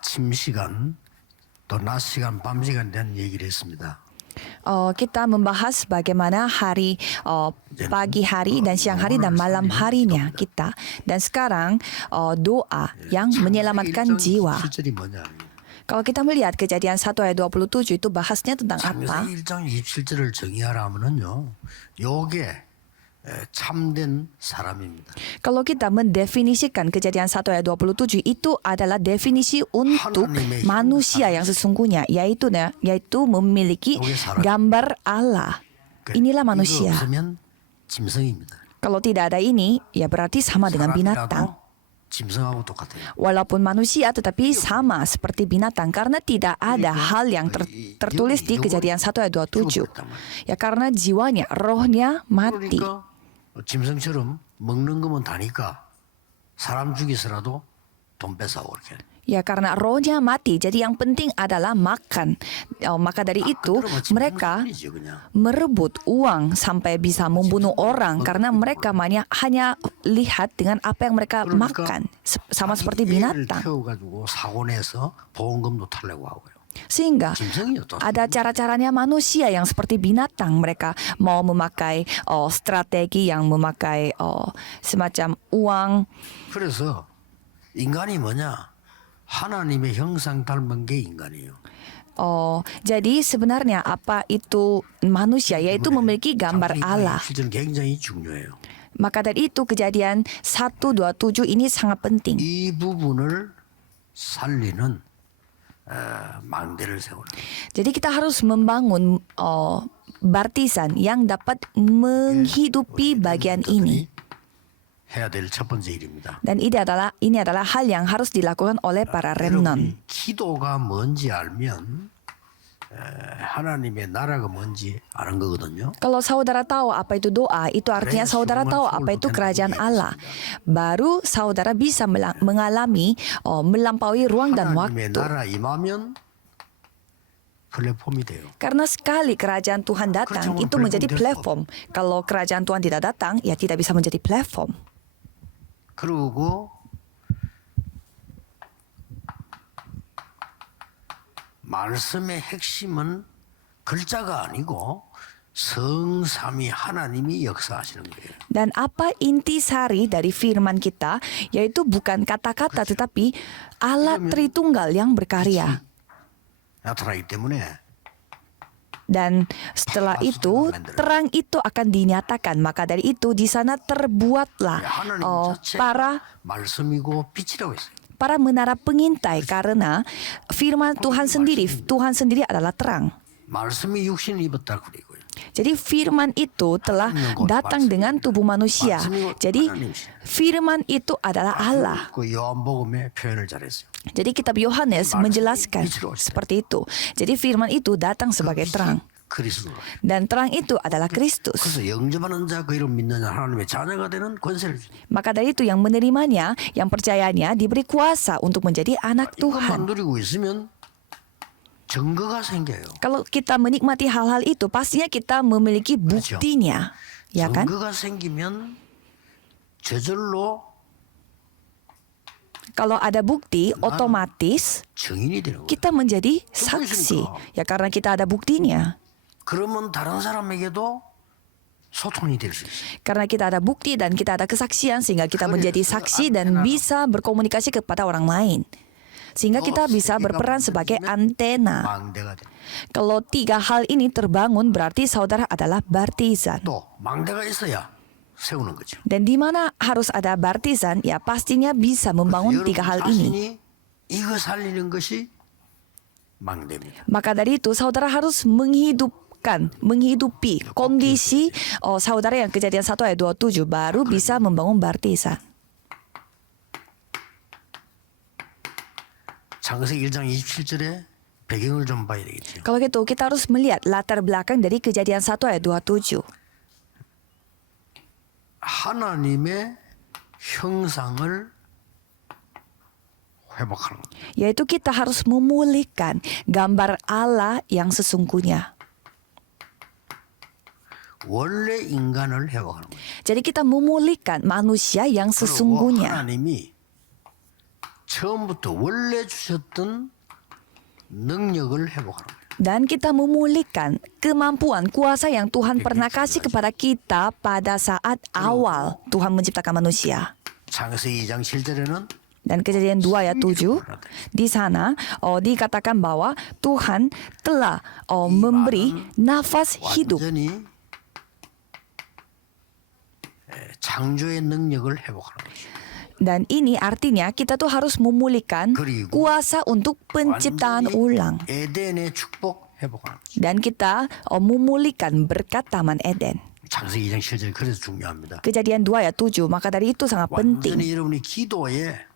아침 시간 또 낮 시간, 밤 시간에 대한 얘기를 했습니다. Kita membahas bagaimana hari pagi hari dan siang hari dan malam harinya kita. Dan sekarang doa yang menyelamatkan jiwa. 실절이 뭐냐? Kalau kita melihat Kejadian 1 ayat 27 itu bahasnya tentang apa? 창세기 1장 27절을 정의하라면은요. 요게 참된 사람입니다. Kalau kita mendefinisikan Kejadian 1 ayat 27 itu adalah definisi untuk manusia yang sesungguhnya, yaitu memiliki gambar Allah. Inilah 이거 manusia. 없으면 짐승입니다. Kalau tidak ada ini, ya berarti sama dengan binatang. 사람이라도 짐승하고 똑같아요. Walaupun manusia tetapi sama seperti binatang karena tidak ada hal yang tertulis di Kejadian 1 ayat 27. Ya karena jiwanya, rohnya mati. 그러니까 짐승처럼 먹는 거면 다니까 사람 죽이서라도 돈 뺏어오고 이렇게. Ya karena rohnya mati, jadi yang penting adalah makan. Maka dari itu mereka merebut uang sampai bisa membunuh orang karena mereka hanya lihat dengan apa yang mereka makan, sama seperti binatang. 태워가지고 사고 내서 보험금도 타려고 하고요. Sehingga ada cara-caranya manusia yang seperti binatang. Mereka mau memakai strategi yang memakai semacam uang. 그래서 인간이 뭐냐? 하나님의 형상 닮은 게 인간이에요. Jadi sebenarnya apa itu manusia? Yaitu memiliki gambar Allah. 실제는 굉장히 중요해요. Maka dari itu Kejadian 1:27 ini sangat penting. 이 부분을 살리는 망대를 세우는. Jadi kita harus membangun baptisan yang dapat menghidupi bagian ini. 해야 될 첫 번째 일입니다. Dan ini adalah hal yang harus dilakukan oleh para remnant. 기도가 뭔지 알면 하나님의 나라가 뭔지 아는 거거든요. Kalau saudara tahu apa itu doa, itu artinya saudara tahu apa itu kerajaan Allah. Baru saudara bisa mengalami melampaui ruang dan 하나님의 waktu. 나라 임하면 플랫폼이 돼요. Karena sekali kerajaan Tuhan datang, itu menjadi platform. Kalau kerajaan Tuhan tidak datang, ya tidak bisa menjadi platform. 그리고 말씀의 핵심은 글자가 아니고 성삼위 하나님이 역사하시는 거예요. Dan apa intisari dari firman kita, yaitu bukan kata-kata tetapi Allah Tritunggal yang berkarya. 나타나기 때문에 Dan setelah itu terang itu akan dinyatakan. Maka dari itu di sana terbuatlah 하나님 para 자체가 말씀이고 빛이라고 했어요. menara pengintai karena firman Tuhan sendiri adalah terang. 말씀이 육신을 입었다 그리고요. Jadi firman itu telah datang dengan tubuh manusia. Jadi firman itu adalah Allah. 그 요한복음의 표현을 잘했어요. Jadi kitab Yohanes menjelaskan seperti itu. Jadi firman itu datang sebagai terang. 그리스도. Dan terang itu adalah Kristus. 그래서 영접하는 자 그 이름 믿는 자 하나님의 자녀가 되는 권세를 주죠. Maka dari itu yang menerimanya, yang percayanya diberi kuasa untuk menjadi anak 이것만 Tuhan. 누리고 있으면 증거가 생겨요. Kalau kita menikmati hal-hal itu, pastinya kita memiliki buktinya. Ya kan? 증거가 생기면 저절로 Kalau ada bukti, otomatis 증인이 되는 거예요. kita menjadi saksi. Ya karena kita ada buktinya. 그러면 다른 사람에게도 소통이 될 수 있어요. Karena kita ada bukti dan kita ada kesaksian sehingga kita menjadi saksi dan bisa berkomunikasi kepada orang lain. Sehingga kita bisa berperan sebagai antena. 망대가 돼. Kalau tiga hal ini terbangun berarti saudara adalah baptisan. 또 망대가 있어야 세우는 거죠. Dan di mana harus ada baptisan, ya pastinya bisa membangun tiga hal ini. 이거 살리는 것이 망대입니다. Maka dari itu saudara harus menghidupi kondisi saudara yang Kejadian 1 ayat 27 baru bisa membangun baptisan. 창세기 1장 27절에 배경을 좀 봐야 되겠죠. Kalau gitu kita harus melihat latar belakang dari Kejadian 1 ayat 27. 하나님의 형상을 회복하는 거예요. Yaitu kita harus memulihkan gambar Allah yang sesungguhnya. 원래 인간을 회복하는 거예요. Jadi kita memulihkan manusia yang 그리고 sesungguhnya. 하나님이 처음부터 원래 주셨던 능력을 회복하는 거예요. Dan kita memulihkan kemampuan kuasa yang Tuhan pernah kasih kepada kita pada saat awal Tuhan menciptakan manusia. 창세기 2장 7절에는 Dan Kejadian 2 ayat 7 di sana dikatakan bahwa Tuhan telah memberi nafas hidup. 완전히 창조의 능력을 회복하는 거죠. Dan ini artinya kita tuh harus memulihkan kuasa untuk penciptaan ulang. 에덴의 축복 회복하는 거죠. Dan kita memulihkan berkat Taman Eden. 창세기 2장 7절 그래서 중요합니다. Kejadian 2 ayat 7, maka dari itu sangat penting. 완전히 여러분이 기도에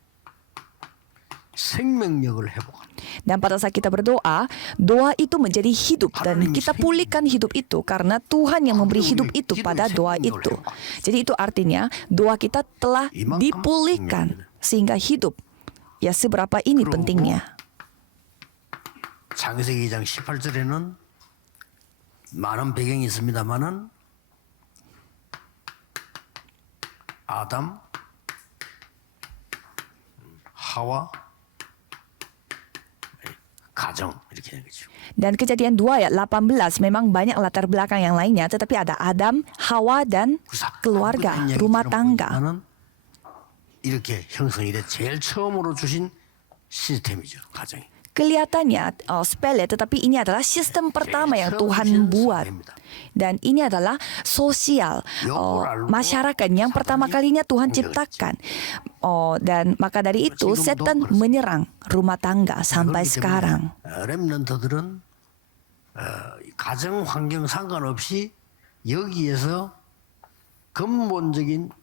생명력을 회복하는 Dan pada saat kita berdoa, doa itu menjadi hidup dan kita pulihkan hidup itu karena Tuhan yang memberi hidup itu pada doa itu. Jadi itu artinya doa kita telah dipulihkan sehingga hidup. Ya seberapa ini pentingnya. 창세기 2장 18절에는 많은 배경이 있습니다만은 아담, 하와, 가정 이렇게 되는 거죠. Dan Kejadian 2 ayat 18 memang banyak latar belakang yang lainnya, tetapi ada Adam, Hawa dan keluarga, rumah tangga. 이렇게 형성이 돼 제일 처음으로 주신 시스템이죠, 가정이. Kelihatannya sepele, tetapi ini adalah sistem pertama yang Tuhan buat. Dan ini adalah sosial, masyarakat yang pertama kalinya Tuhan ciptakan. Dan maka dari itu setan menyerang rumah tangga sampai sekarang. 렘넌트들은 가정 환경 상관없이 여기에서 근본적인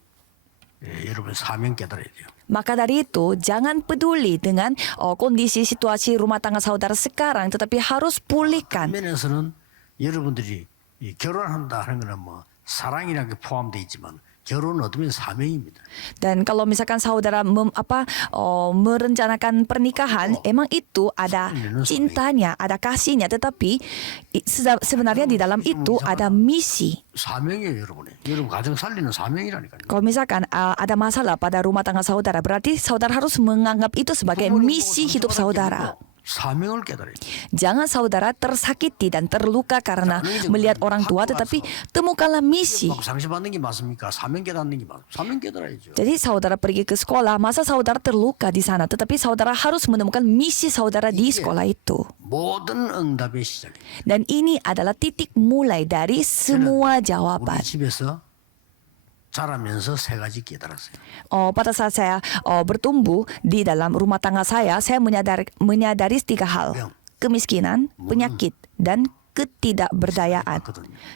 여러분 사명 깨달아야 돼요. Maka dari itu, jangan peduli dengan kondisi situasi rumah tangga saudara sekarang, tetapi harus pulihkan. 면에서는 여러분들이 이 결혼한다 하는 거는 뭐 사랑이라는 게 포함되어 있지만 결혼은 어쩌면 사명입니다. Dan kalau misalkan saudara merencanakan pernikahan, emang itu ada cintanya, ada kasihnya, tetapi sebenarnya di dalam itu ada misi. 사명이에요, 여러분의. 여러분 가정 살리는 사명이라니까요. Kalau misalkan ada masalah pada rumah tangga saudara, berarti saudara harus menganggap itu sebagai misi hidup saudara. 사명을 깨달아요. Jangan saudara tersakiti dan terluka karena melihat orang tua, tetapi temukanlah misi. 막 상처받는 게 맞습니까? 사명 깨닫는 게 맞. 사명 깨달아야죠. Jadi saudara pergi ke sekolah, masa saudara terluka di sana, tetapi saudara harus menemukan misi saudara di sekolah itu. 모든 응답의 시작. Dan ini adalah titik mulai dari semua jawaban. 우리 집에서 자라면서 세 가지 깨달았어요. Pada saat saya bertumbuh di dalam rumah tangga saya menyadari 3 hal. Kemiskinan, penyakit, dan ketidakberdayaan.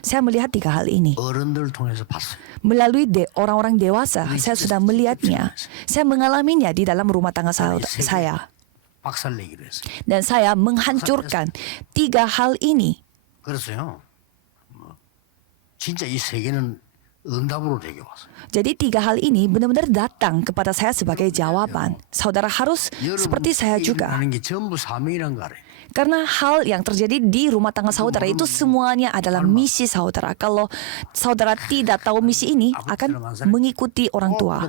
Saya melihat 3 hal ini. 어른들 통해서 봤어요. Melalui orang-orang dewasa, saya sudah melihatnya. Saya mengalaminya di dalam rumah tangga saya. 박살내기로 했어요. Dan saya menghancurkan 3 hal ini. 그래서요. 진짜 이 세계는 응답으로 되게 왔어요. Jadi 3 hal ini benar-benar datang kepada saya sebagai jawaban. Saudara harus seperti saya juga. 하는 게 전부 사명이란 거 알아요. Karena hal yang terjadi di rumah tangga saudara itu semuanya adalah misi saudara. Kalau saudara tidak tahu misi ini, akan mengikuti orang tua.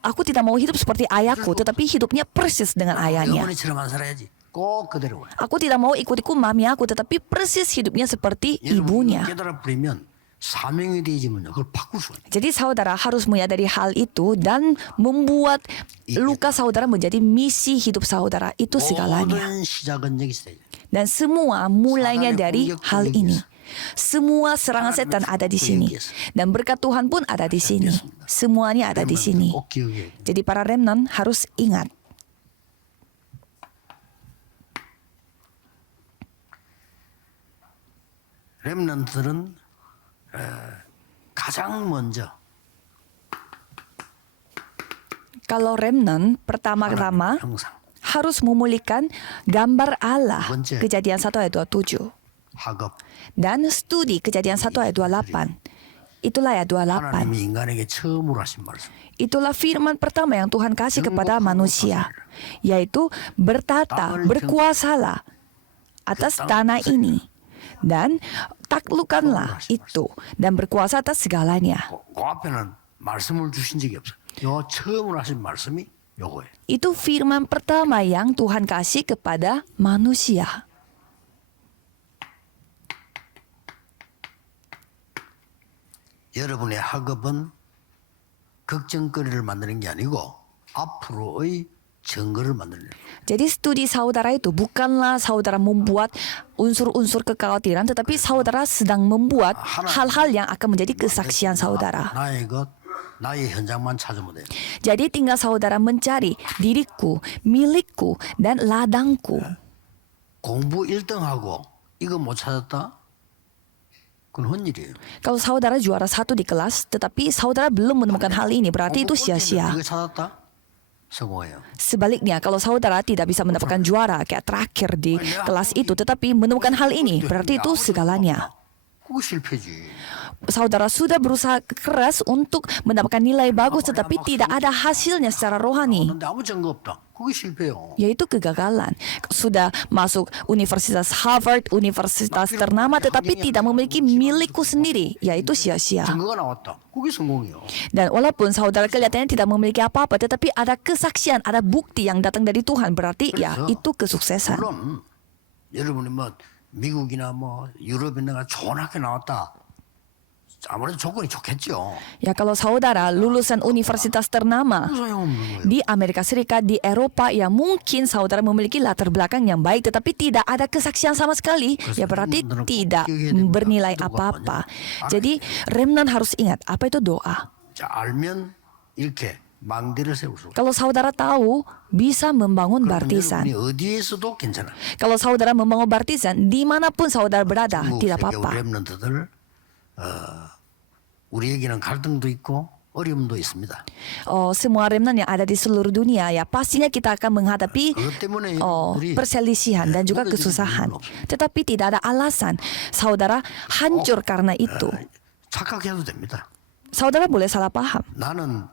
Aku tidak mau hidup seperti ayahku, tetapi hidupnya persis dengan ayahnya. 어머니처럼 안 살아야지. 꼭 그대로 와요. Aku tidak mau ikuti mami aku, tetapi persis hidupnya seperti ibunya. 깨달아 버리면 사명이 되지면요. 그걸 바꿀 수가 있어요. Jadi saudara harus menyadari hal itu dan membuat luka saudara menjadi misi hidup saudara. Itu segalanya. 모든 시작은 여기서 돼요. Dan semua mulainya dari hal ini. Semua serangan setan ada di sini. Dan berkat Tuhan pun ada di sini. Semuanya ada di sini. 꼭 기억해요. Jadi para remnant harus ingat. 렘넌트들은 가장 먼저 Kalau remnant pertama-tama 형상, harus memulihkan gambar Allah. Kejadian 1 ayat 27. 학업, Dan studi Kejadian 1 ayat 28. Itulah ayat 28. 하나님이 인간에게 처음으로 하신 말씀. Itulah firman pertama yang Tuhan kasih kepada manusia, yaitu bertata, berkuasalah atas tanah ini, dan taklukkanlah itu, dan berkuasa atas segalanya. 그 앞에는 말씀을 주신 적이 없어요. 요 처음으로 하신 말씀이 요거예요. Itu firman pertama yang Tuhan kasih kepada manusia. 여러분의 학업은 걱정거리를 만드는 게 아니고 앞으로의 증거를 만드는 거예요. Jadi studi saudara itu bukanlah saudara membuat unsur-unsur kekhawatiran, tetapi saudara sedang membuat hal-hal yang akan menjadi kesaksian saudara. 나의 것, 나의 현장만 찾으면 돼요. Jadi tinggal saudara mencari diriku, milikku, dan ladangku. 공부 1등하고 이거 못 찾았다? 그건 헛일이에요. Kalau saudara juara 1 di kelas, tetapi saudara belum menemukan hal ini, berarti itu sia-sia. 이거 찾았다? 성공해요. Sebaliknya, kalau saudara tidak bisa mendapatkan juara kayak terakhir di kelas itu, tetapi menemukan hal ini, berarti itu segalanya. 그거 실패지. Saudara sudah berusaha keras untuk mendapatkan nilai bagus, tetapi tidak ada hasilnya secara rohani, 근데 아무 증거 없다. 그게 실패요. yaitu kegagalan. Sudah masuk Universitas Harvard, universitas ternama, tetapi tidak memiliki milikku sendiri, yaitu sia-sia. 증거가 나왔다. 그게 성공이요. Dan walaupun saudara kelihatannya tidak memiliki apa-apa, tetapi ada kesaksian, ada bukti yang datang dari Tuhan, berarti ya itu kesuksesan. 물론 여러분이 뭐 미국이나 뭐 유럽이나 좋은 학교 나왔다. 아무래도 조건이 좋겠죠. Ya kalau saudara lulusan universitas ternama 소용없는 거예요. di Amerika Serikat, di Eropa, ya mungkin saudara memiliki latar belakang yang baik, tetapi tidak ada kesaksian sama sekali, ya berarti tidak bernilai apa-apa. Jadi remnant harus ingat, apa itu doa. 자, 알면 이렇게 망대를 세울 수. Kalau saudara tahu, bisa membangun baptisan. 여러분이 어디에서도 괜찮아. Kalau saudara membangun baptisan, dimanapun saudara berada, tidak 세계 apa-apa. 렘넌트들 우리에게는 갈등도 있고 어려움도 있습니다. Semua remnant yang ada di seluruh dunia, ya pastinya kita akan menghadapi 그것 때문에 perselisihan dan juga kesusahan. Tetapi tidak ada alasan saudara hancur karena itu. 착각해도 됩니다. Saudara boleh salah paham. 나는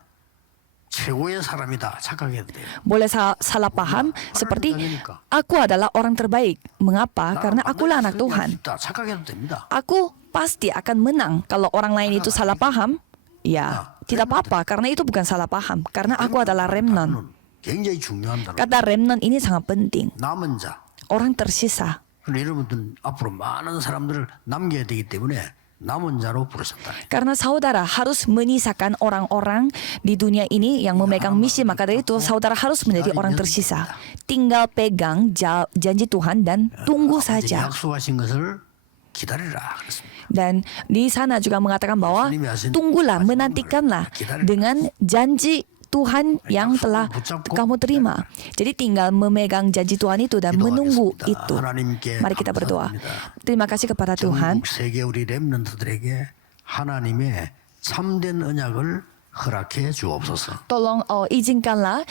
최고의 사람이다. 착각해도 돼요. Boleh salah paham seperti aku adalah orang terbaik. Mengapa? Karena akulah anak Tuhan. 착각해도 됩니다. Aku pasti akan menang. Kalau orang lain itu salah paham, ya tidak apa-apa karena itu bukan salah paham. Karena aku adalah remnant. 굉장히 중요한 단어. Kata remnant ini sangat penting. 남은 자. Orang tersisa. 그런데 여러분들 앞으로 많은 사람들을 남겨야 되기 때문에 남은 자로 부르셨다. Karena saudara harus menyisakan orang-orang di dunia ini yang memegang misi, maka dari itu saudara harus menjadi orang tersisa. Tinggal pegang janji Tuhan dan tunggu saja. 약속하신 것을 기다리라 그랬습니다. Dan di sana juga mengatakan bahwa tunggulah, menantikanlah dengan janji Tuhan yang telah kamu terima. Jadi tinggal memegang janji Tuhan itu dan menunggu itu. Mari kita berdoa. Terima kasih kepada Tuhan. 전국 세계 우리 렘넌트들에게 하나님의 참된 언약을 허락해 주옵소서. Tolong izinkanlah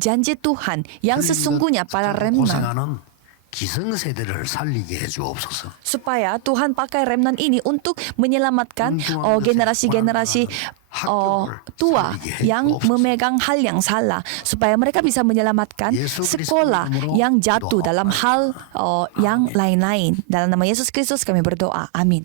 janji Tuhan yang sesungguhnya para remnant, 고생하는 기성세대를 살리게 해 주옵소서. supaya Tuhan pakai remnant ini untuk menyelamatkan generasi-generasi tua yang memegang hal yang salah, supaya mereka bisa menyelamatkan sekolah yang jatuh dalam hal yang lain-lain. Dalam nama Yesus Kristus kami berdoa. Amin.